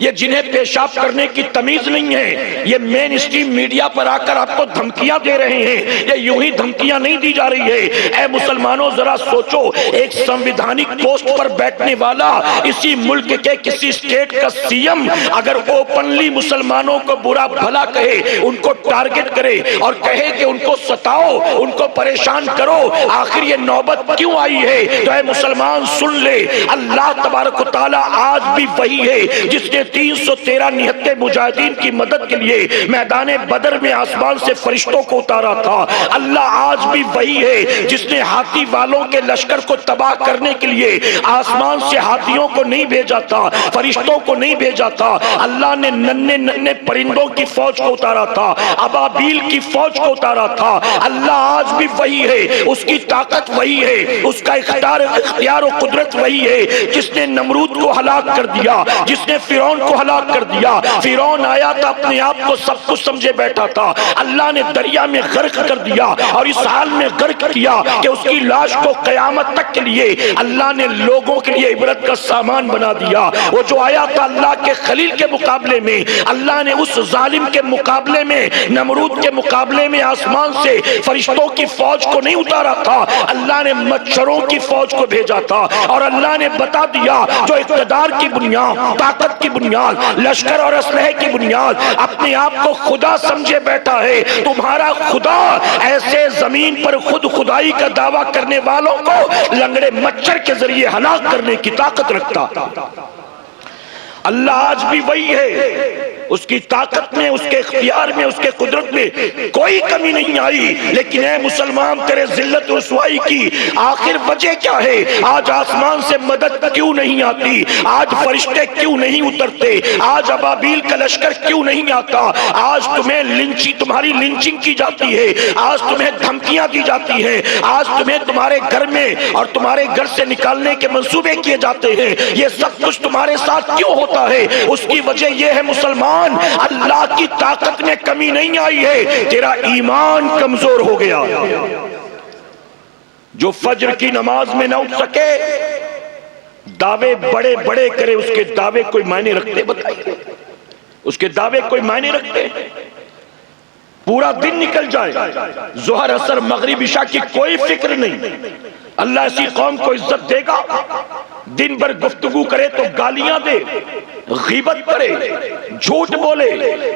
ये जिन्हें पेशाब करने की तमीज नहीं है, ये मेन स्ट्रीम मीडिया पर आकर आपको धमकियां दे रहे हैं। ये यूं ही धमकियां नहीं दी जा रही है। ऐ मुसलमानों, जरा सोचो, एक संविधानिक पोस्ट पर बैठने वाला इसी मुल्क के किसी स्टेट का सीएम अगर ओपनली मुसलमानों को बुरा भला कहे, उनको टारगेट करे और कहे कि उनको सताओ, उनको परेशान करो, आखिर ये नौबत क्यों आई है? तो ऐ मुसलमान सुन ले, अल्लाह तबारक व तआला आज भी वही है जिसने 313 निहत्ते मुजाहिदीन की मदद के लिए मैदान बदर में आसमान से फरिश्तों को उतारा था। अल्लाह आज भी वही है जिसने हाथी वालों के लश्कर को तबाह करने के लिए आसमान से हाथियों को नहीं भेजा था, फरिश्तों को नहीं भेजा था। अल्लाह ने नन्हे नन्हे परिंदों की फौज को उतारा था, अबाबील की फौज को उतारा था। अल्लाह आज भी वही है, उसकी ताकत वही है, उसका इख्तियार और कुदरत वही है जिसने नमरूद को हलाक कर दिया, जिसने फिरौन को हलाक कर दिया। फिरौन आया था, अपने आप को सब कुछ समझे बैठा था, अल्लाह ने दरिया में गर्क कर दिया और इस हाल में गर्क किया कि उसकी लाश को कयामत तक के लिए अल्लाह ने लोगों के लिए इबरत का सामान बना दिया। वो जो आया था अल्लाह के खलील के मुकाबले में, अल्लाह ने उस जालिम के मुकाबले में, नमरूद के मुकाबले में आसमान से फरिश्तों की फौज को नहीं उतारा था, अल्लाह ने मच्छरों की फौज को भेजा था। और अल्लाह ने बता दिया जो इक़्तिदार की बुनियाद, ताकत की बुनियाद, लश्कर और असलहे की बुनियाद अपने आप को खुदा समझे बैठा है, तुम्हारा खुदा ऐसे जमीन पर खुद खुदाई का दावा करने वालों को लंगड़े मच्छर के जरिए हलाक करने की ताकत रखता। अल्लाह आज भी वही है, उसकी ताकत में, उसके इख्तियार में, उसके कुदरत में कोई कमी नहीं आई। लेकिन ऐ मुसलमान, तेरे जिल्लत रुसवाई की आखिर वजह क्या है? आज आसमान से मदद क्यों नहीं आती? आज फरिश्ते क्यों नहीं उतरते? आज अबाबील का लश्कर क्यों नहीं आता? आज तुम्हें तुम्हारी लिंचिंग की जाती है, आज तुम्हें धमकियां दी जाती हैं, आज तुम्हें तुम्हारे घर में और तुम्हारे घर से निकालने के मंसूबे किए जाते हैं। ये सब कुछ तुम्हारे साथ क्यों होता है? उसकी वजह यह है मुसलमान, अल्लाह की ताकत में कमी नहीं आई है, तेरा ईमान कमजोर हो गया। जो फज्र की नमाज में ना उठ सके, दावे बड़े बड़े करे, उसके दावे कोई मायने रखते? बताइए, उसके दावे कोई मायने रखते? पूरा दिन निकल जाए, जोहर असर मगरिब इशा की कोई फिक्र नहीं। अल्लाह ऐसी कौम को इज्जत देगा? दिन भर गुफ्तगू करे तो गालियां दे, गीबत करे, झूठ बोले।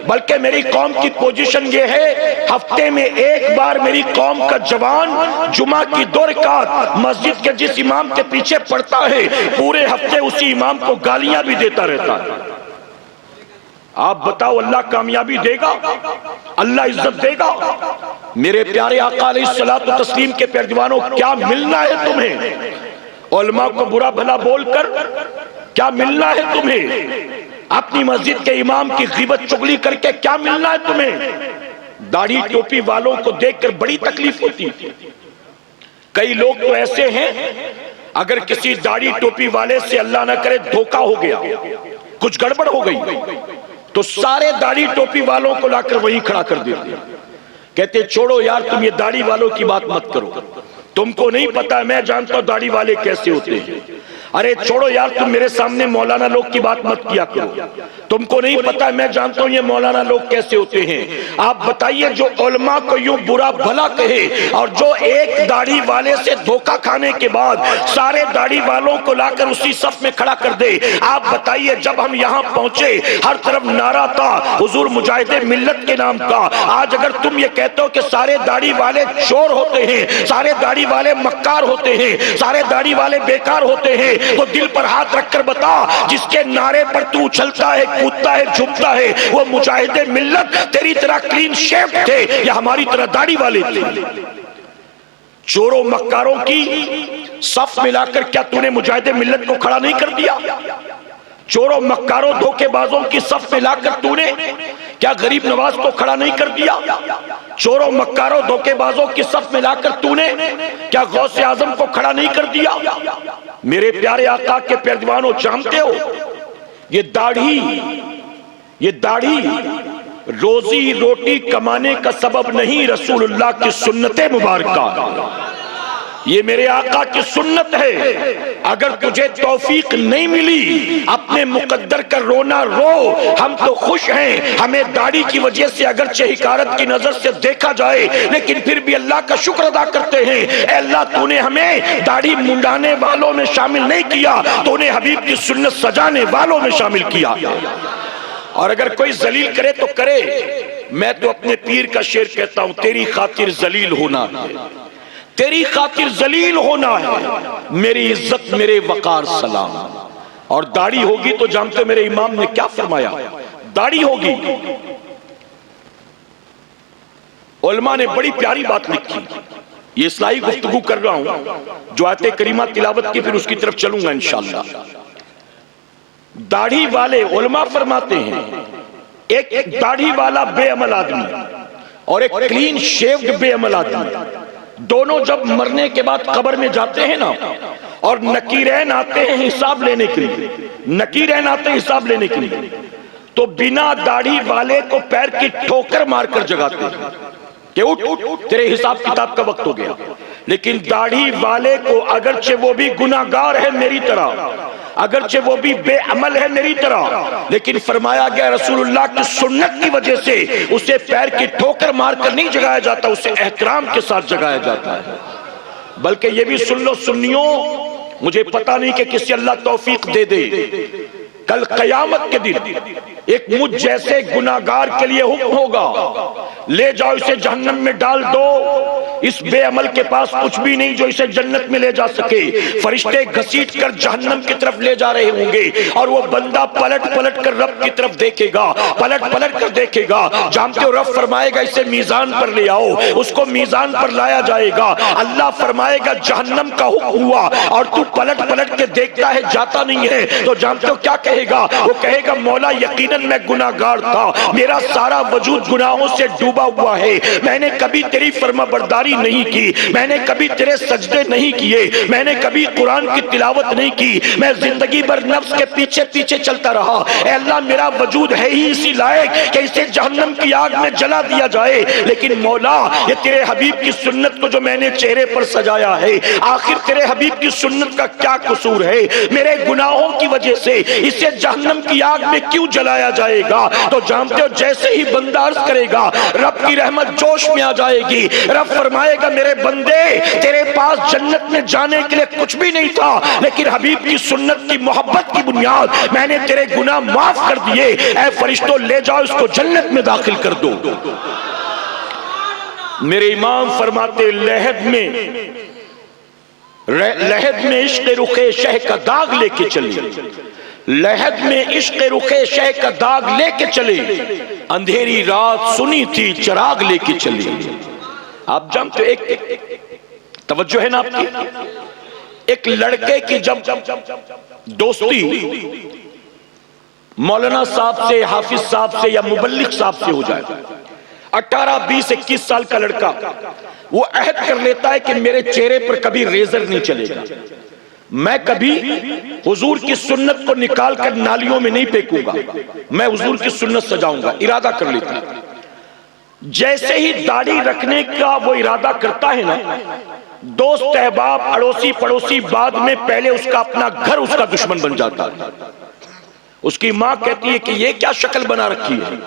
बल्कि मेरी कौम की पोजीशन ये है, हफ्ते में एक बार मेरी कौम का जवान जुमा की 2 रकात मस्जिद के जिस इमाम के पीछे पढ़ता है, पूरे हफ्ते उसी इमाम को गालियां भी देता रहता है। आप बताओ, अल्लाह कामयाबी देगा? अल्लाह इज्जत देगा? मेरे प्यारे आका अलैहिस्सलातु व तस्लीम के प्यारे दीवानों, क्या मिलना है तुम्हें? उलमा को बुरा भला बोलकर क्या मिलना है तुम्हें? अपनी मस्जिद के इमाम की गीबत चुगली करके क्या मिलना है तुम्हें? दाढ़ी टोपी वालों को देखकर बड़ी तकलीफ होती। कई लोग तो ऐसे हैं, अगर किसी दाढ़ी टोपी वाले से अल्लाह ना करे धोखा हो गया, कुछ गड़बड़ हो गई, तो सारे दाढ़ी टोपी वालों को लाकर वहीं खड़ा कर देते। कहते छोड़ो यार, तुम ये दाढ़ी वालों की बात मत करो, तुमको नहीं पता, मैं जानता हूं दाढ़ी वाले कैसे होते हैं। अरे छोड़ो यार, तुम मेरे सामने मौलाना लोग की बात मत किया करो, तुमको नहीं पता, मैं जानता हूं ये मौलाना लोग कैसे होते हैं। आप बताइए, जो उलमा को यूं बुरा भला कहे और जो एक दाढ़ी वाले से धोखा खाने के बाद सारे दाढ़ी वालों को लाकर उसी सफ में खड़ा कर दे, आप बताइए, जब हम यहां पहुंचे हर तरफ नारा था हुजूर मुजाहिदे मिल्लत के नाम का। आज अगर तुम ये कहते हो कि सारे दाढ़ी वाले चोर होते हैं, सारे दाढ़ी वाले मक्कार होते हैं, सारे दाढ़ी वाले बेकार होते हैं, तो दिल पर हाथ रखकर बता, जिसके नारे पर तू उछलता है, कूदता है, झुकता है, वो मुजाहिदे मिल्लत तेरी तरह क्लीन शेव थे या हमारी तरह दाढ़ी वाले थे? चोरों मक्कारों की सफ मिलाकर क्या तूने मुजाहिदे मिल्लत को खड़ा नहीं कर दिया? चोरों मक्कारों धोखेबाजों की सफ मिलाकर तूने क्या गरीब नवाज को खड़ा नहीं कर दिया? चोरों मक्कारों धोखेबाजों की सफ मिलाकर तूने क्या गौसे आजम को खड़ा नहीं कर दिया? मेरे प्यारे आका के प्यारे दीवानों, जानते हो, ये दाढ़ी रोजी रोटी कमाने का सबब नहीं, रसूलुल्लाह की सुन्नते मुबारका। ये मेरे आका की सुन्नत है। अगर तुझे तौफीक नहीं मिली अपने मुकद्दर का रोना रो, हम तो खुश हैं। हमें दाढ़ी की वजह से अगरचे हिकारत की नजर से देखा जाए, लेकिन फिर भी अल्लाह का शुक्र अदा करते हैं। ऐ अल्लाह, तूने हमें दाढ़ी मुंडाने वालों में शामिल नहीं किया, तूने हबीब की सुन्नत सजाने वालों में शामिल किया। और अगर कोई जलील करे तो करे, मैं तो अपने पीर का शेर कहता हूं, तेरी खातिर जलील होना है, तेरी खातिर जलील होना है, मेरी इज्जत मेरे वकार सलाम। और दाढ़ी होगी तो जानते हो मेरे इमाम ने क्या फरमाया, दाढ़ी होगी। उलमा ने बड़ी प्यारी बात लिखी, ये इस्लाही गुफ्तगू कर रहा हूं, जो आयत करीमा तिलावत की फिर उसकी तरफ चलूंगा इंशाअल्लाह। दाढ़ी वाले उलमा फरमाते हैं, एक दाढ़ी वाला बेअमल आदमी और एक क्लीन शेव्ड बेअमल आदमी, दोनों जब मरने के बाद कब्र में जाते हैं ना, और नकीरैन आते हैं हिसाब लेने के लिए, नकीरैन आते हैं हिसाब लेने के लिए, तो बिना दाढ़ी वाले को पैर की ठोकर मारकर जगाते हैं कि उठ तेरे हिसाब किताब का वक्त हो गया। लेकिन दाढ़ी वाले को अगरचे वो भी गुनाहगार है मेरी तरह, अगरचे वो भी बेअमल है मेरी तरह, लेकिन फरमाया गया रसूलुल्लाह की सुन्नत की वजह से उसे पैर की ठोकर मारकर नहीं जगाया जाता, उसे एहतराम के साथ जगाया जाता है। बल्कि ये भी सुन लो सुन्नियों, मुझे पता नहीं कि किसी अल्लाह तौफीक दे दे, कल कयामत के दिन एक मुझ जैसे गुनाहगार के लिए हुक्म होगा, ले जाओ इसे जहन्नम में डाल दो, इस बेअमल के पास कुछ भी नहीं जो इसे जन्नत में ले जा सके। फरिश्ते घसीट कर जहन्नम की तरफ ले जा रहे होंगे और वो बंदा पलट पलट कर रब की तरफ देखेगा, पलट पलट कर देखेगा। जानते हो रब फरमाएगा इसे मीजान पर ले आओ, उसको मीजान पर लाया जाएगा। अल्लाह फरमाएगा जहन्नम का हुक्म हुआ और तू पलट पलट के देखता है, जाता नहीं है, तो जानते हो क्या कहेगा? वो कहेगा मौला यकीनन मैं गुनाहगार था, मेरा सारा वजूद गुनाहों से डूबा हुआ है, मैंने कभी तेरी फर्माबरदारी नहीं की, मैंने कभी तेरे सजदे नहीं किए, मैंने कभी कुरान की तिलावत नहीं की, मैं जिंदगी भर नफ्स के पीछे पीछे चलता रहा। ऐ अल्लाह, मेरा वजूद है ही इसी लायक कि इसे जहन्नम की आग में जला दिया जाए, लेकिन मौला ये तेरे हबीब की सुन्नत को जो मैंने चेहरे पर सजाया है, आखिर तेरे हबीब की सुन्नत का क्या कसूर है? मेरे गुनाहों की वजह से इसे जहन्नम की आग में क्यों जलाया जाएगा? तो जानते हो जैसे ही बंदा अर्ज करेगा, रब की रहमत जोश में आ जाएगी। रब फरमाएगा मेरे बंदे, तेरे पास जन्नत में जाने के लिए कुछ भी नहीं था, लेकिन हबीब की सुन्नत की मोहब्बत की बुनियाद मैंने तेरे गुनाह माफ कर दिए। ऐ फरिश्तों, ले जाओ इसको जन्नत में दाखिल कर दो। मेरे इमाम फरमाते लहद में इश्क रुखे शह का दाग लेके चले, लहद में इश्क रुखे शह का दाग लेके चले, अंधेरी रात सुनी थी चिराग लेके चले। आप जानते हो, एक तवज्जो है ना आपकी, एक लड़के की जब दोस्ती मौलाना साहब से, हाफिज साहब से या मुबल्लिग साहब से हो जाए, 18, 20, 21 साल का लड़का वो अहद कर लेता है कि मेरे चेहरे पर कभी रेजर नहीं चलेगा, मैं कभी हुजूर की सुन्नत को निकाल कर नालियों में नहीं फेंकूंगा, मैं हुजूर की सुन्नत सजाऊंगा, इरादा कर लेता है। जैसे ही दाढ़ी रखने का वो इरादा करता है ना, दोस्त अहबाब अड़ोसी पड़ोसी बाद में पहले उसका अपना घर उसका दुश्मन बन जाता है। उसकी मां कहती है कि ये क्या शक्ल बना रखी है,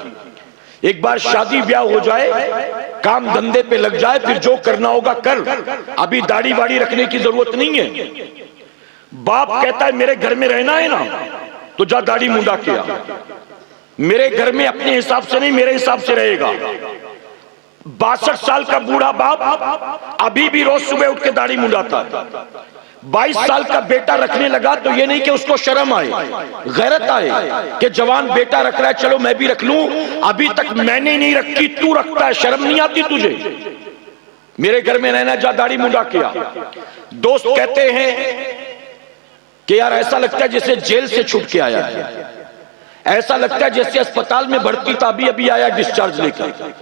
एक बार शादी ब्याह हो जाए, काम धंधे पे लग जाए, फिर जो करना होगा कर, अभी दाढ़ी वाड़ी रखने की जरूरत नहीं है। बाप कहता है मेरे घर में रहना है ना, तो जा दाढ़ी मुंडा किया, मेरे घर में अपने हिसाब से नहीं मेरे हिसाब से रहेगा। 62 साल का बूढ़ा बाप अभी भी रोज सुबह उठ के दाढ़ी मुंडाता है। 22 साल का बेटा रखने लगा तो ये नहीं कि उसको शर्म आए, गैरत आए कि जवान बेटा रख रहा है, चलो मैं भी रख लूं, अभी तक मैंने नहीं रखी, तू रखता है, शर्म नहीं आती तुझे? मेरे घर में रहना, जा दाढ़ी मुंडा किया। दोस्त कहते हैं कि यार ऐसा लगता है जैसे जेल से छूट के आया है, ऐसा लगता है जैसे अस्पताल में भर्ती था, अभी आया डिस्चार्ज लेकर।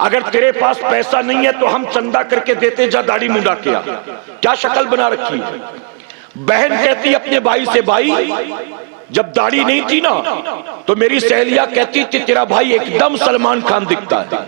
अगर तेरे पास पैसा नहीं है तो हम चंदा करके देते, जा दाढ़ी मुंडा किया, क्या शक्ल बना रखी है। बहन कहती अपने भाई से, भाई जब दाढ़ी नहीं थी ना तो मेरी सहेलियां कहती थी तेरा भाई एकदम सलमान खान दिखता है,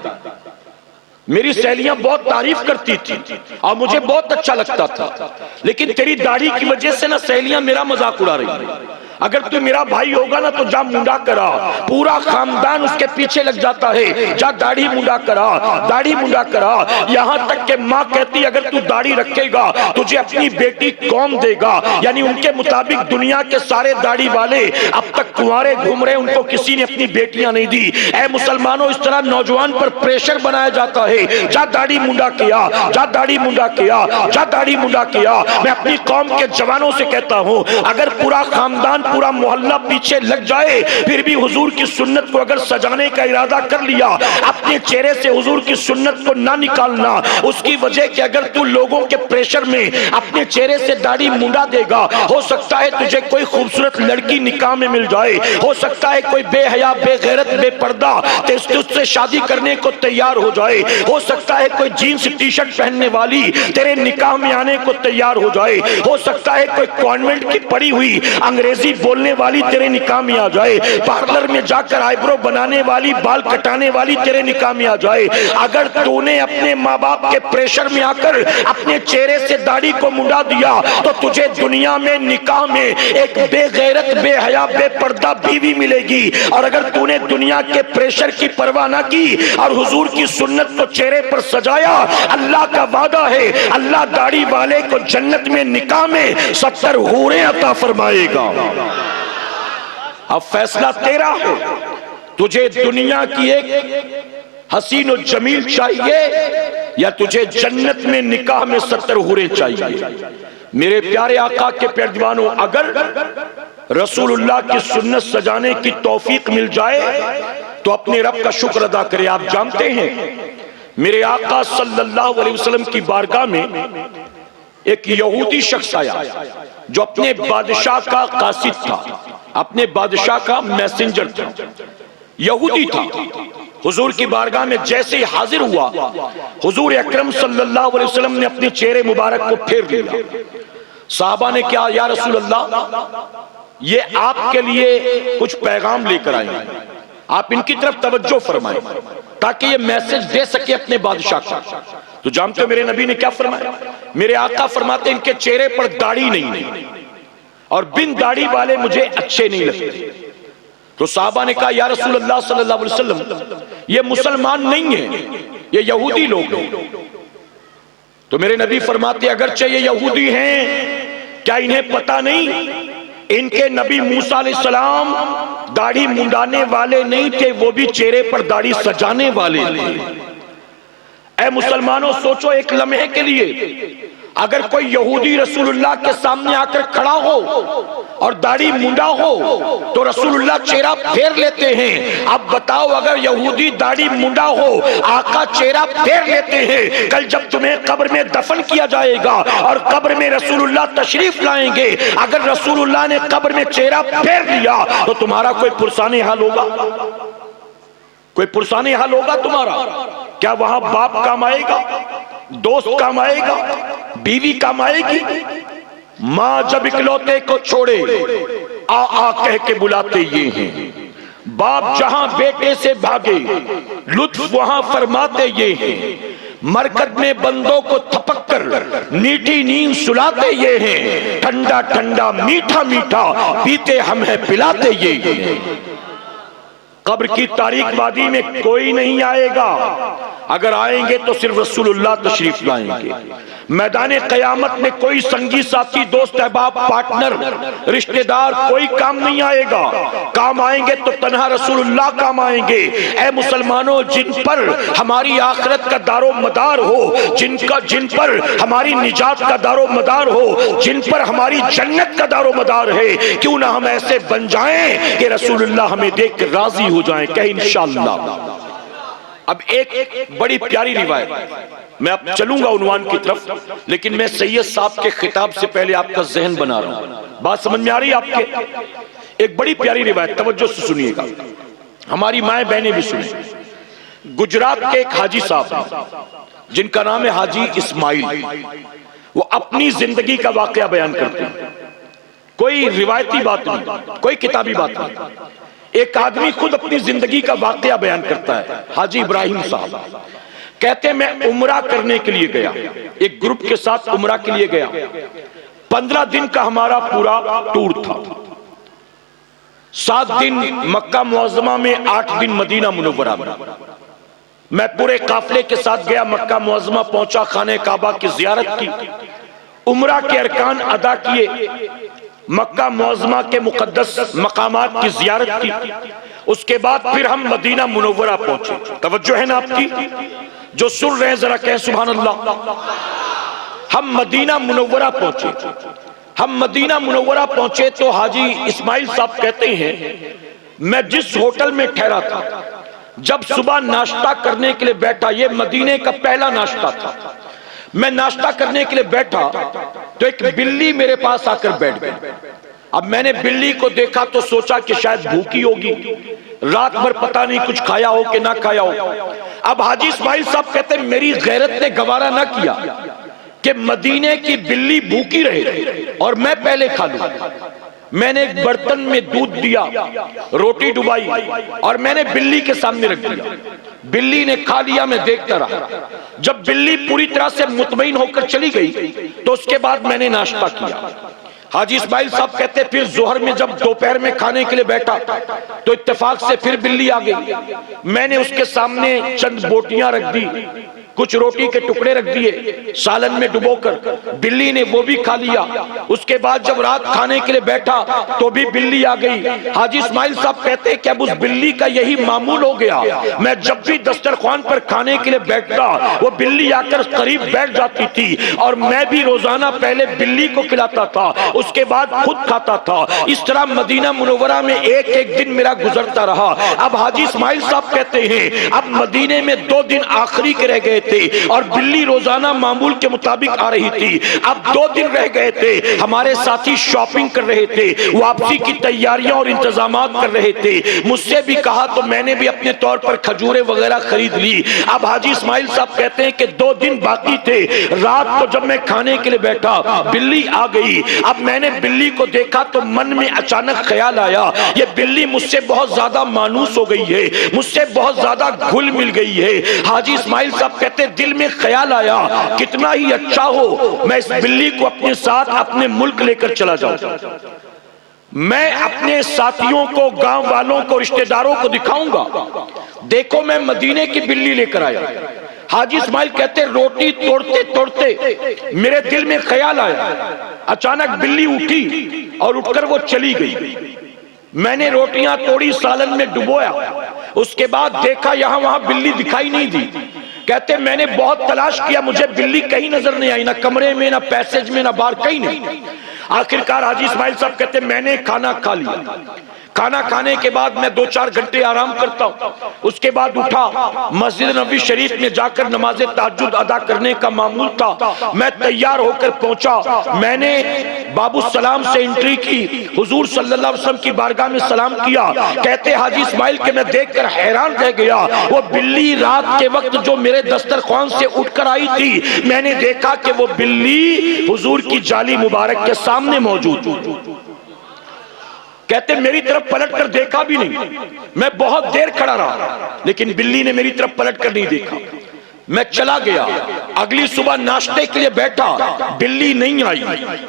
मेरी सहेलियां बहुत तारीफ करती थी और मुझे बहुत अच्छा लगता था, लेकिन तेरी दाढ़ी की वजह से ना सहेलियां मेरा मजाक उड़ा रही है। अगर तू मेरा भाई होगा ना तो जा मुंडा करा, पूरा खानदान उसके पीछे लग जाता है, जा दाढ़ी मुंडा करा, दाढ़ी मुंडा करा। यहां तक के मां कहती अगर तू दाढ़ी रखेगा तुझे अपनी बेटी कौन देगा। यानी उनके मुताबिक दुनिया के सारे दाढ़ी वाले अब तक कुंवारे घूम रहे, उनको किसी ने अपनी बेटियां नहीं दी। ऐ मुसलमानों, इस तरह नौजवान पर प्रेशर बनाया जाता है, जा दाढ़ी मुंडा किया, जा दाढ़ी मुंडा किया, जा दाढ़ी मुंडा किया। मैं अपनी कौम के जवानों से कहता हूं, अगर पूरा खानदान पूरा मोहल्ला पीछे लग जाए फिर भी हुजूर की सुन्नत को अगर सजाने का इरादा कर लिया, अपने चेहरे से हुजूर की सुन्नत को ना निकालना। उसकी वजह कि अगर तू लोगों के प्रेशर में अपने चेहरे से दाढ़ी मुंडा देगा, हो सकता है तुझे कोई खूबसूरत लड़की निकाह में मिल जाए, हो सकता है कोई बेहया बेगैरत बेपर्दा तुझसे शादी करने को तैयार हो जाए, हो सकता है कोई जीन्स टी शर्ट पहनने वाली तेरे निकाह में आने को तैयार हो जाए, हो सकता है कोई कॉन्वेंट की पढ़ी हुई अंग्रेजी बोलने वाली तेरे निकाह में आ जाए, पार्लर में जाकर आईब्रो बनाने वाली बाल कटाने वाली तेरे निकाह में आ जाए। अगर तूने अपने माँ बाप के प्रेशर में आकर अपने चेहरे से दाढ़ी को मुंडा दिया तो तुझे दुनिया में निकाह में एक बेगैरत बेहया बेपर्दा बीवी मिलेगी। और अगर तूने दुनिया के प्रेशर की परवाह ना की और हुजूर की सुन्नत को चेहरे पर सजाया, अल्लाह का वादा है अल्लाह दाढ़ी वाले को जन्नत में निकाह में 70 हूरें अता फरमाएगा। अब फैसला तेरा है, तुझे दुनिया की एक हसीन और जमील चाहिए या तुझे जन्नत में निकाह में 70 हूरें चाहिए। मेरे प्यारे आका के प्यारे दीवानों, अगर रसूलुल्लाह की सुन्नत सजाने की तौफीक मिल जाए तो अपने रब का शुक्र अदा करे। आप जानते हैं मेरे आका सल्लल्लाहु अलैहि वसल्लम की बारगाह में एक यहूदी शख्स आया जो अपने बादशाह का कासिद था, अपने बादशाह का मैसेंजर था, यहूदी था। हुजूर की बारगाह में जैसे ही हाजिर हुआ, हुजूर अकरम सल्लल्लाहु अलैहि वसल्लम ने अपने चेहरे मुबारक को फेर लिया। साहबा ने क्या, या रसूल अल्लाह, ये आपके लिए कुछ पैगाम लेकर आए हैं, आप इनकी तरफ तवज्जो फरमाएं ताकि ये मैसेज दे सके अपने बादशाह का। तो जानते हो मेरे नबी ने क्या फरमाया? मेरे आका फरमाते इनके चेहरे पर दाढ़ी नहीं है और बिन दाढ़ी वाले मुझे अच्छे नहीं लगते। तो साहबा ने कहा, या रसूल अल्लाह सल्लल्लाहु अलैहि वसल्लम, ये मुसलमान नहीं है, ये यहूदी लोग हैं। तो मेरे नबी फरमाते अगरचे ये यहूदी हैं, क्या इन्हें पता नहीं इनके नबी मूसा अलैहिस्सलाम दाढ़ी मुंडाने वाले नहीं थे, वो भी चेहरे पर दाढ़ी सजाने वाले थे। ऐ मुसलमानों, सोचो एक लम्हे के लिए, अगर कोई यहूदी रसूलुल्लाह के सामने आकर खड़ा हो और दाढ़ी मुंडा हो तो रसूलुल्लाह चेहरा फेर लेते हैं। अब बताओ, अगर यहूदी दाढ़ी मुंडा हो, आका चेहरा फेर लेते हैं, कल जब तुम्हें कब्र में दफन किया जाएगा और कब्र में रसूलुल्लाह तशरीफ लाएंगे, अगर रसूलुल्लाह ने कब्र में चेहरा फेर लिया तो तुम्हारा कोई पुरसाने हाल होगा? कोई पुरसाने हाल होगा तुम्हारा? क्या वहां बाप काम आएगा, दोस्त काम आएगा, बीवी काम आएगी? मां जब इकलौते को छोड़े आ आ कह के बुलाते ये हैं, बाप जहां बेटे से भागे लुत्फ वहां फरमाते ये हैं, मरकत में बंदों को थपक कर मीठी नींद सुलाते ये हैं, ठंडा ठंडा मीठा मीठा पीते हम है पिलाते ये हैं। कब्र की तारीखवादी में कोई नहीं आएगा, अगर आएंगे तो सिर्फ रसूलुल्लाह तशरीफ लाएंगे। मैदान क़यामत में कोई संगी साथी दोस्त अहबाब पार्टनर रिश्तेदार कोई काम नहीं आएगा, काम आएंगे तो तन्हा रसूलुल्लाह काम आएंगे। ऐ मुसलमानों, जिन पर हमारी आखिरत का दारो मदार हो, जिन पर हमारी निजात का दारो मदार हो, जिन पर हमारी जन्नत का दारो मदार है, क्यों ना हम ऐसे बन जाएं कि रसूलुल्लाह हमें देख कर राजी हो जाएं। कहे इंशाअल्लाह। अब एक बड़ी प्यारी रिवायत, मैं अब चलूंगा उन्वान की तरफ, लेकिन मैं सैयद साहब के खिताब से पहले आपका जहन बना रहा हूं। बात समझ में आ रही है आपके? एक बड़ी प्यारी रिवायत, तवज्जो से सुनिएगा, हमारी माएं बहनें भी सुने। गुजरात के एक हाजी साहब जिनका नाम है हाजी इस्माइल, वो अपनी जिंदगी का वाकया बयान करते हैं। कोई रिवायती बात नहीं, कोई किताबी बात नहीं, एक आदमी खुद अपनी जिंदगी का वाकया बयान करता है। हाजी इब्राहिम साहब कहते मैं उम्रा करने के लिए गया, एक ग्रुप के साथ उम्रा के लिए गया। 15 दिन का हमारा पूरा टूर था। 7 दिन मक्का मुअज़्ज़मा में, 8 दिन मदीना मुनव्वरा में। मैं पूरे काफिले के साथ गया, मक्का मुअज़्ज़मा पहुंचा, खाने काबा की जियारत की, उम्रा के अरकान अदा किए, मक्का मुअज़्ज़मा के मुक़द्दस मकामात की जियारत की। उसके बाद फिर हम मदीना मुनव्वरा पहुंचे। तवज्जो है ना आपकी? जो सुन रहे हैं जरा कहें सुभान अल्लाह। हम मदीना मुनव्वरा पहुंचे। हम मदीना मुनव्वरा पहुंचे तो हाजी इस्माइल साहब कहते हैं मैं जिस होटल में ठहरा था, जब सुबह नाश्ता करने के लिए बैठा, ये मदीने का पहला नाश्ता था, मैं नाश्ता करने के लिए बैठा तो एक बिल्ली मेरे पास आकर बैठ गई। अब मैंने बिल्ली को देखा तो सोचा कि शायद भूखी होगी, रात भर पता नहीं कुछ खाया हो कि ना खाया हो। अब हाजी इस्माइल साहब कहते मेरी गैरत ने गवारा ना किया कि मदीने की बिल्ली भूखी रहे और मैं पहले खा लूं। मैंने एक बर्तन में दूध दिया, रोटी डुबाई और मैंने बिल्ली के सामने रख दिया। बिल्ली ने खा लिया, मैं देखता रहा। जब बिल्ली पूरी तरह से मुतमईन होकर चली गई तो उसके बाद मैंने नाश्ता किया। हाजी इस्माइल साहब कहते फिर जोहर में जब दोपहर में खाने के लिए बैठा तो इत्तेफाक से फिर बिल्ली आ गई। मैंने उसके सामने चंद बोटियां रख दी, कुछ रोटी के टुकड़े रख दिए सालन में डुबोकर, बिल्ली ने वो भी खा लिया। उसके बाद जब रात खाने के लिए बैठा तो भी बिल्ली आ गई। हाजी इस्माइल साहब कहते कि अब उस बिल्ली का यही मामूल हो गया, मैं जब भी दस्तरख्वान पर खाने के लिए बैठता वो बिल्ली आकर करीब बैठ जाती थी और मैं भी रोजाना पहले बिल्ली को खिलाता था, उसके बाद खुद खाता था। इस तरह मदीना मुनव्वरा में एक एक दिन मेरा गुजरता रहा। अब हाजी इस्माइल साहब कहते हैं अब मदीने में 2 दिन आखिरी के रह गए थे और बिल्ली रोजाना मामूल के मुताबिक आ रही थी। अब 2 दिन रह गए थे, हमारे साथी शॉपिंग कर रहे थे, वापसी की तैयारियां और इंतजामात कर रहे थे। मुझसे भी कहा तो मैंने भी अपने तौर पर खजूरें वगैरह खरीद ली। अब हाजी इस्माइल साहब कहते हैं कि 2 दिन बाकी थे। रात को जब मैं खाने के लिए बैठा बिल्ली आ गई। अब मैंने बिल्ली को देखा तो मन में अचानक ख्याल आया ये बिल्ली मुझसे बहुत ज्यादा मानूस हो गई है, मुझसे बहुत ज्यादा घुल मिल गई है। हाजी इस्माइल साहब कहते दिल में ख्याल आया कितना ही अच्छा हो मैं इस बिल्ली को अपने साथ अपने मुल्क लेकर चला जाऊं। मैं अपने साथियों को, गांव वालों को, रिश्तेदारों को दिखाऊंगा देखो मैं मदीने की बिल्ली लेकर आया। हाजी इस्माइल कहते रोटी तोड़ते तोड़ते मेरे दिल में ख्याल आया, अचानक बिल्ली उठी और उठकर वो चली गई। मैंने रोटियां तोड़ी, सालन में डुबोया, उसके बाद देखा यहां वहां बिल्ली दिखाई नहीं दी। कहते मैंने बहुत तलाश किया, मुझे बिल्ली कहीं नजर नहीं आई, ना कमरे में, ना पैसेज में, ना बाहर, कहीं नहीं। आखिरकार हाजी इस्माइल साहब कहते मैंने खाना खा लिया। खाना खाने के बाद मैं 2-4 घंटे आराम करता हूँ। उसके बाद उठा, मस्जिद नबी शरीफ में जाकर नमाज तहज्जुद अदा करने का मामूल था। मैं तैयार होकर पहुंचा, मैंने बाबू सलाम से एंट्री की, हुजूर सल्लल्लाहु अलैहि वसल्लम की बारगाह में सलाम किया। कहते हाजी इस्माइल के मैं देखकर हैरान रह गया, वो बिल्ली रात के वक्त जो मेरे दस्तरख्वान से उठकर आई थी, मैंने देखा कि वो बिल्ली हुजूर की जाली मुबारक के सामने मौजूद। कहते मेरी तरफ पलट कर देखा भी नहीं, मैं बहुत देर खड़ा रहा लेकिन बिल्ली ने मेरी तरफ पलट कर नहीं देखा। मैं चला गया। अगली सुबह नाश्ते के लिए बैठा, बिल्ली नहीं आई।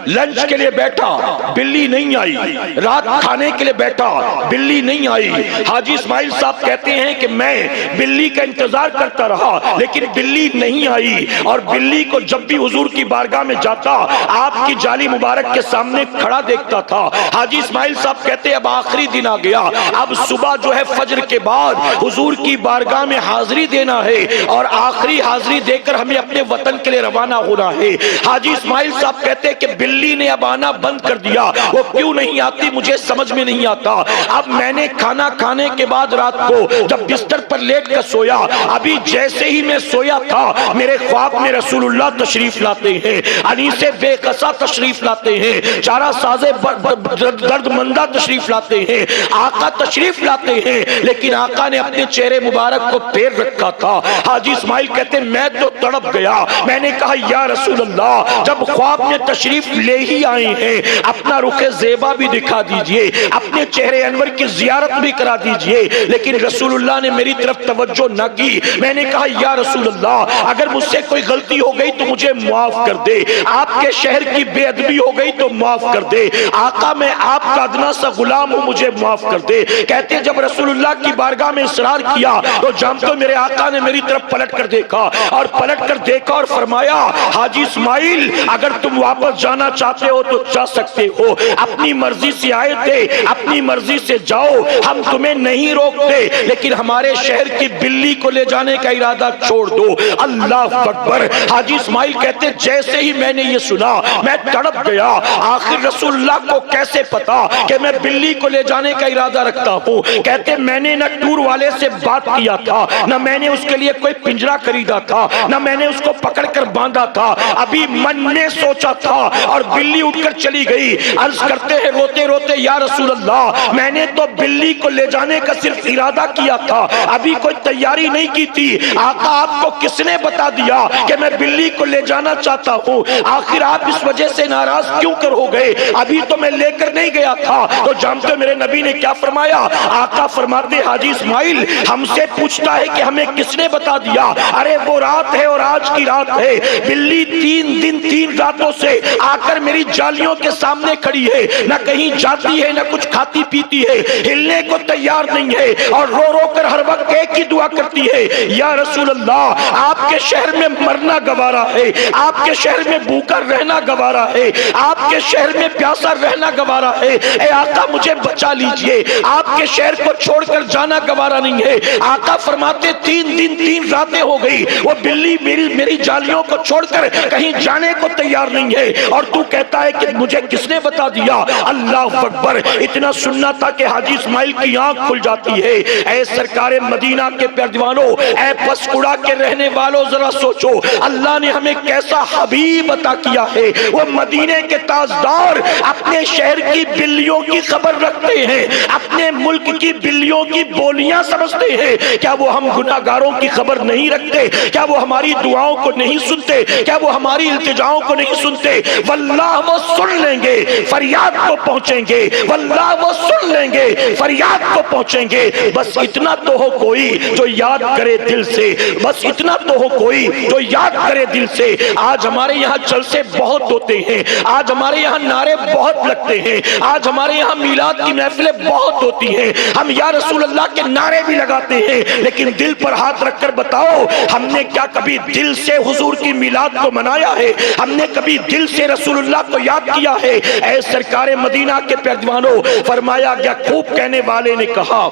लंच के लिए बैठा, बिल्ली नहीं आई। रात खाने के लिए बैठा, बिल्ली नहीं आई। हाजी इस्माइल साहब कहते हैं कि मैं बिल्ली का इंतजार करता रहा लेकिन बिल्ली नहीं आई। और बिल्ली को जब भी हुजूर की बारगाह में जाता आपकी जाली मुबारक के सामने खड़ा देखता था। हाजी इस्माइल साहब कहते अब आखिरी दिन आ गया, अब सुबह जो है फजर के बाद हुजूर की बारगाह में हाजिरी देना है और आखिरी हाजिरी देकर हमें अपने वतन के लिए रवाना होना है। हाजी इस्माइल साहब कहते हैं कि बिल्ली ने अब आना बंद कर दिया, वो क्यों नहीं आती मुझे समझ में नहीं आता। अब मैंने खाना खाने के बाद रात को जब बिस्तर पर लेट कर सोया, अभी जैसे ही मैं सोया था मेरे ख्वाब में रसूलुल्लाह तशरीफ लाते हैं, अनीसे बेकसा तशरीफ लाते हैं, चारा साजे दर्दमंदा तशरीफ लाते हैं, आका तशरीफ लाते हैं। लेकिन आका ने अपने चेहरे मुबारक को फेर रखा था। हाजी इस्माइल कहते मैं तो तड़प गया। मैंने कहा या रसूल अल्लाह, जब ख्वाब में तशरीफ ले ही आए हैं, अपना रुखे ज़ेबा भी दिखा दीजिए, अपने चेहरे अनवर की जियारत भी करा दीजिए। लेकिन रसूलुल्लाह ने मेरी तरफ तवज्जो न की। मैंने कहा या रसूल अल्लाह, अगर मुझसे कोई गलती हो गई तो मुझे माफ कर दे, आपके शहर की बेअदबी हो गई तो माफ कर दे। आका मैं आपका अदना सा गुलाम हूं, मुझे माफ कर दे। कहते जब रसूलुल्लाह की बारगाह में इसरार किया तो जानते मेरे आका ने मेरी तरफ पलट कर देखा, और पलट कर देखा और फरमाया हाजी इस्माइल, अगर तुम वापस जाना चाहते हो तो जा सकते हो, अपनी मर्जी से आए थे, अपनी मर्जी से जाओ, हम तुम्हें नहीं रोकते, लेकिन हमारे शहर की बिल्ली को ले जाने का इरादा छोड़ दो। अल्लाह अकबर। हाजी इस्माइल कहते जैसे ही मैंने ये सुना मैं तड़प गया। आखिर रसूलुल्लाह को कैसे पता कि मैं बिल्ली को ले जाने का इरादा रखता हूँ? कहते मैंने न टूर वाले से बात किया था, न मैंने उसके लिए कोई पिंजरा खरीदा था, न मैंने उसको पकड़कर बांधा था, अभी मन में सोचा था और बिल्ली उठकर चली गई। अर्ज करते हैं रोते रोते या रसूल अल्लाह, मैंने तो बिल्ली को ले जाने का सिर्फ इरादा किया था, अभी कोई तैयारी नहीं की थी। आका आपको किसने बता दिया कि मैं बिल्ली को ले जाना चाहता हूँ? आखिर आप इस वजह से नाराज क्यों कर हो गए? अभी तो मैं लेकर नहीं गया था। तो जानते हो मेरे नबी ने क्या फरमाया? आका फरमाते हाजी इस्माइल हमसे पूछता है कि हमें किसने बता दिया? अरे वो रात है और आज की रात है, बिल्ली 3 दिन 3 रातों से आकर मेरी जालियों के सामने खड़ी है, न कहीं जाती है न कुछ खाती पीती है, हिलने को तैयार नहीं है, और रो रो कर हर वक्त एक ही दुआ करती है या रसूल अल्लाह, आपके शहर में मरना गवारा है, आपके शहर में भूखा रहना गवारा है, आपके शहर में प्यासा रहना गवारा है। ए आका मुझे बचा लीजिए, आपके शहर को छोड़कर जाना गवारा नहीं है। आका फरमाते 3 दिन 3 रातें हो गई, वो बिल्ली मेरी जालियों को छोड़कर कहीं जाने को तैयार नहीं है, और तू कहता है कि मुझे किसने बता दिया? अल्लाह अकबर। इतना सुनना था कि हाजी इस्माइल की आंख खुल जाती है। ऐ सरकारे मदीना के प्यारदीवानों, ऐ पसकुड़ा के रहने वालों, जरा सोचो अल्लाह ने हमें कैसा हबीब अता किया है। वो मदीने के ताजदार अपने शहर की बिल्लियों की खबर रखते हैं, अपने मुल्क की बिल्लियों की बोलियां समझते हैं। क्या वो हम गुनाहगारों की खबर नहीं रखते? क्या वो हमारी दुआओं को नहीं सुनते? क्या वो हमारी इल्तिजाओं को नहीं सुनते? वल्लाह वो सुन लेंगे, फरियाद को पहुंचेंगे, वल्लाह वो सुन लेंगे, फरियाद को पहुंचेंगे। बस इतना तो हो कोई जो याद करे दिल से, बस इतना तो हो कोई जो याद करे दिल से। आज हमारे यहाँ जलसे बहुत होते हैं, आज हमारे यहाँ नारे बहुत लगते हैं, आज हमारे यहाँ मीलाद की महफिलें बहुत होती हैं, हम या रसूल अल्लाह के नारे भी लगाते हैं, लेकिन दिल पर हाथ रखकर बताओ हमने क्या कभी दिल से हुजूर की मीलाद को मनाया है? हमने कभी दिल से रसूलुल्लाह को याद किया है? ऐ सरकारे मदीना के प्यारदीवानों, फरमाया गया, खूब कहने वाले ने कहा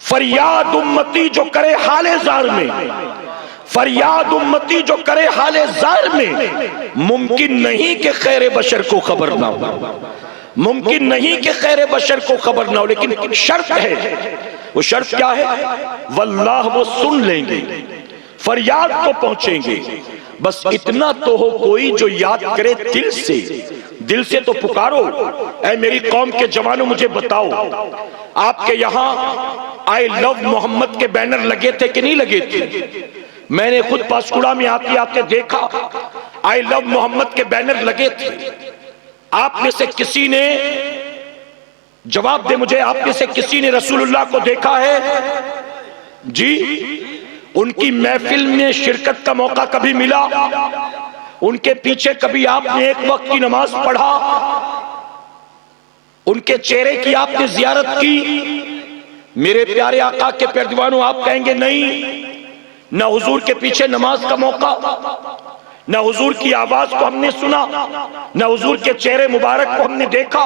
फरियाद उम्मती जो करे हाले जार में, फरियाद उम्मती जो करे हाले जार में, मुमकिन नहीं कि खैर बशर को खबर ना हो, मुमकिन नहीं कि खैर बशर को खबर ना हो, लेकिन शर्त है। वो शर्त क्या है? वल्लाह वो सुन लेंगे, फरियाद को पहुंचेंगे। बस इतना तो हो कोई जो याद करे दिल से, दिल से तो पुकारो। ऐ मेरी कौम के जवानों मुझे बताओ, आपके यहाँ आई लव मोहम्मद के बैनर लगे थे कि नहीं लगे थे? मैंने खुद पासकुड़ा में आते आते देखा, आई लव मोहम्मद के बैनर लगे थे। आप में से किसी ने जवाब दे मुझे, आप में से किसी ने रसूलुल्लाह को देखा है? जी, उनकी महफिल में शिरकत का मौका कभी मिला? उनके पीछे कभी आपने एक वक्त की नमाज पढ़ा? उनके चेहरे की आपने जियारत की? मेरे प्यारे आका के प्यारदीवानों, आप कहेंगे नहीं, न हुजूर के पीछे नमाज का मौका, न हुजूर की आवाज को हमने सुना, न हुजूर के चेहरे मुबारक को हमने देखा,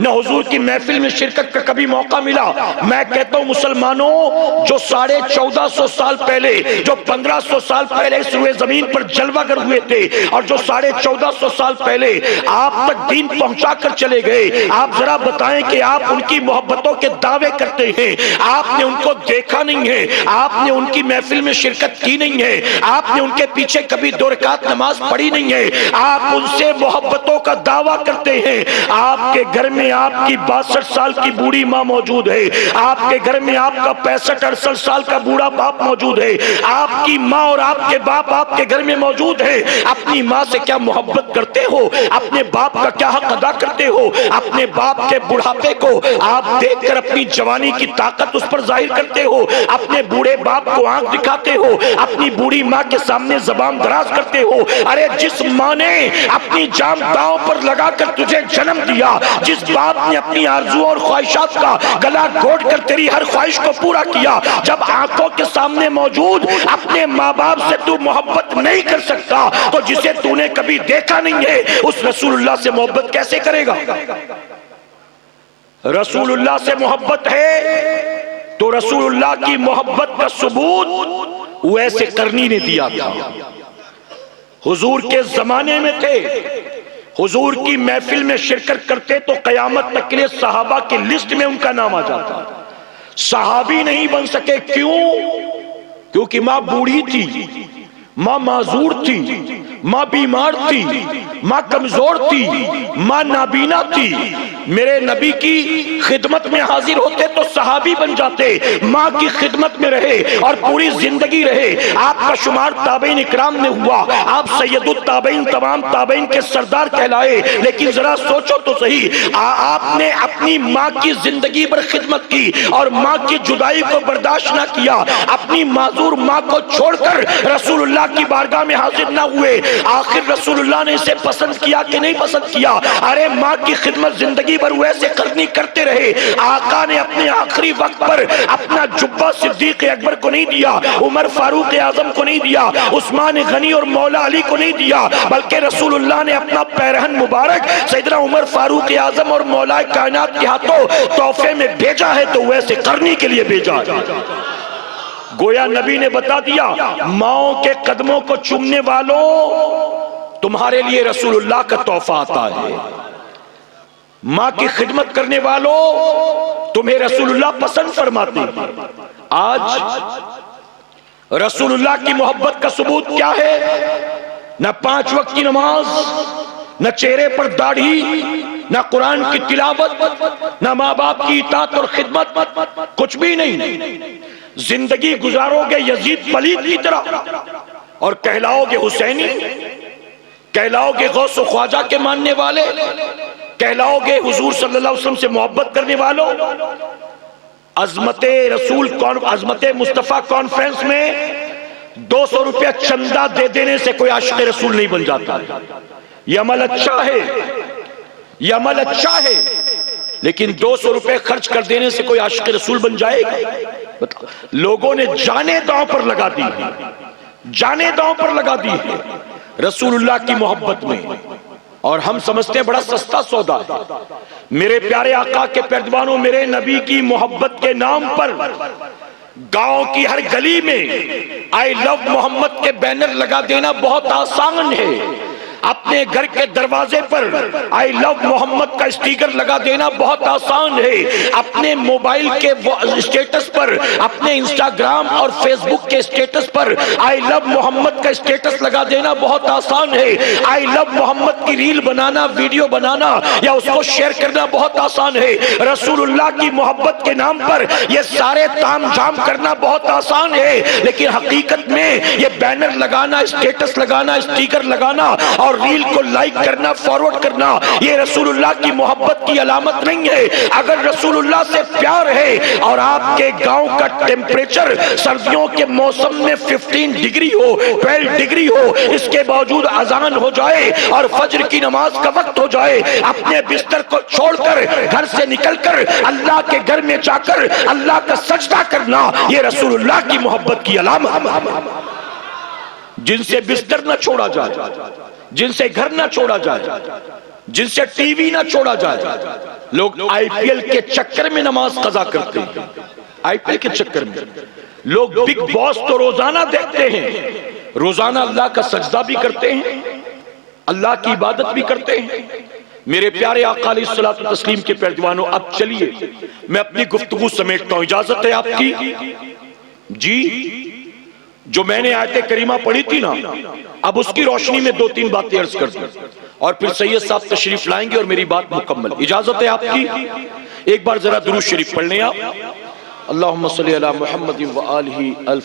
न हुजूर की महफिल में शिरकत का कभी मौका मिला। मैं कहता हूं मुसलमानों, जो 1450 साल पहले, जो 1500 साल पहले इस रुए जमीन पर जलवागर हुए थे, और जो 1450 साल पहले आप तक दीन पहुंचा कर चले गए, आप जरा बताएं कि आप उनकी मोहब्बतों के दावे करते हैं, आपने उनको देखा नहीं है, आपने उनकी महफिल में शिरकत की नहीं है, आपने उनके पीछे कभी 2 रकात रकात नमाज पढ़ी नहीं है, आप उनसे मोहब्बतों का दावा करते हैं। आपके घर में आपकी 62 साल की बूढ़ी माँ मौजूद है, आपके घर में आपका 65-68 साल का बूढ़ा बाप मौजूद है, आपकी माँ और आपके बाप आपके घर में मौजूद है। अपनी माँ से क्या मोहब्बत करते हो? अपने बाप का क्या हक अदा करते हो? अपने बाप के बुढ़ापे को आप देखकर अपनी जवानी की ताकत उस पर जाहिर करते हो, अपने बूढ़े बाप को आंख दिखाते हो, अपनी बूढ़ी माँ के सामने जबान दराज करते हो। अरे जिस माँ ने अपनी जान दांव पर लगाकर तुझे जन्म दिया, जिस बाप ने अपनी आरज़ू और ख्वाहिशात का गला घोटकर तेरी हर ख्वाहिश को पूरा किया, जब आंखों के सामने मौजूद अपने माँ बाप से तू मोहब्बत नहीं कर सकता, तो जिसे तूने कभी देखा नहीं है उस रसूलुल्लाह से मोहब्बत कैसे करेगा? रसूलुल्लाह से मोहब्बत है तो रसूलुल्लाह की मोहब्बत का सबूत वैसे करनी ने दिया था। हुजूर के जमाने में थे, हुजूर की महफिल में शिरकत करते तो कयामत तक के लिए सहाबा की लिस्ट में उनका नाम आ जाता। सहाबी नहीं बन सके, क्यों? क्योंकि मां बूढ़ी थी, मां माजूर थी, मां बीमार थी, मां कमजोर थी, मां नाबीना थी। मेरे नबी की खिदमत में हाजिर होते तो सहाबी बन जाते, मां की खिदमत में रहे और पूरी जिंदगी रहे। आपका शुमार ताबईन इकराम में हुआ, आप सैयदुत ताबईन, तमाम ताबईन के सरदार कहलाए। लेकिन जरा सोचो तो सही, आपने अपनी मां की जिंदगी भर खिदमत की और मां की जुदाई को बर्दाश्त ना किया, अपनी माजूर मां को छोड़कर रसूलुल्लाह की बारगाह में हाजिर ना हुए। आखिर रसूलुल्लाह ने इसे पसंद किया कि नहीं पसंद किया? अरे मां की खिदमत जिंदगी भर वैसे करनी करते रहे। आका ने अपने आखिरी वक्त पर अपना जुब्बा सिद्दीक अकबर को नहीं दिया, उमर फारूक आजम को नहीं दिया, उस्मान गनी और मौला अली को नहीं दिया, बल्कि रसूलुल्लाह ने अपना पैरहन मुबारक सैयदना उमर फारूक आजम और मौला कायनात के हाथों तोहफे में भेजा है, तो वैसे करने के लिए भेजा है। गोया नबी ने बता दिया, माओ के कदमों को चूमने वालों, तुम्हारे लिए रसूलुल्लाह का तोहफा आता है। मां की खिदमत करने वालों, तुम्हें रसूलुल्लाह पसंद फरमाते हैं। आज रसूलुल्लाह की मोहब्बत का सबूत क्या है? न 5 वक्त की नमाज, न चेहरे पर दाढ़ी, न कुरान की तिलावत, न माँ बाप की इताअत और खिदमत, कुछ भी नहीं। जिंदगी गुजारोगे यजीद पलीद की तरह और कहलाओगे हुसैनी, कहलाओगे गौस ख्वाजा के मानने वाले, कहलाओगे हुजूर सल्लल्लाहु अलैहि वसल्लम से मोहब्बत करने वालों। अजमते रसूल अजमते मुस्तफा कॉन्फ्रेंस में 200 रुपया चंदा दे देने से कोई आशिक़ रसूल नहीं बन जाता। यह अमल अच्छा है, यह अमल अच्छा है, लेकिन 200 रुपए खर्च कर देने से कोई आशिक़ रसूल बन जाएगा? लोगों ने जाने दांव पर लगा दी है, जाने दांव पर लगा दी है रसूलुल्लाह की मोहब्बत में, और हम समझते हैं बड़ा सस्ता सौदा है। मेरे प्यारे आका के पैरवानों, मेरे नबी की मोहब्बत के नाम पर गांव की हर गली में आई लव मोहम्मद के बैनर लगा देना बहुत आसान है। अपने घर के दरवाजे पर आई लव मोहम्मद का स्टिकर लगा देना बहुत आसान है। अपने मोबाइल के स्टेटस पर, अपने इंस्टाग्राम और फेसबुक के स्टेटस पर आई लव मोहम्मद का स्टेटस लगा देना बहुत आसान है। आई लव मोहम्मद की रील बनाना, वीडियो बनाना या उसको शेयर करना बहुत आसान है। रसूलुल्लाह की मोहब्बत के नाम पर ये सारे ताम झाम करना बहुत आसान है, लेकिन हकीकत में ये बैनर लगाना, स्टेटस लगाना, स्टिकर लगाना और रील को लाइक करना, फॉरवर्ड करना, ये रसूलुल्लाह की मोहब्बत की अलामत नहीं है। अगर रसूलुल्लाह से प्यार है और आपके गांव का टेम्परेचर सर्दियों के मौसम में 15 डिग्री हो, 12 डिग्री हो, इसके बावजूद अजान हो जाए और फज्र की नमाज का वक्त हो जाए, अपने बिस्तर को छोड़कर घर से निकलकर अल्लाह के घर में जाकर अल्लाह का सजदा करना, ये रसूलुल्लाह की मोहब्बत की अलामत। जिनसे बिस्तर न छोड़ा जाए, जिनसे घर ना छोड़ा जाए, जिनसे टीवी ना छोड़ा जाए, लोग आईपीएल के चक्कर में नमाज कज़ा करते हैं। आईपीएल के चक्कर में लोग बिग बॉस तो रोजाना देखते हैं, रोजाना अल्लाह का सजदा भी करते हैं, अल्लाह की इबादत भी करते हैं। मेरे प्यारे आका अलैहिस्सलातु तस्लीम के पैरवानों, अब चलिए मैं अपनी गुफ्तगू समेटता हूं, इजाजत है आपकी? जी जो मैंने आयत करीमा पढ़ी थी ना, अब उसकी रोशनी में 2-3 बातें अर्ज कर दी और फिर सैयद साहब तशरीफ लाएंगे और मेरी बात मुकम्मल। इजाजत है आपकी? एक बार जरा दुरूद शरीफ पढ़ लें आप। अल्लाहुम्मा सल्ली अला मुहम्मद व आलिहि अल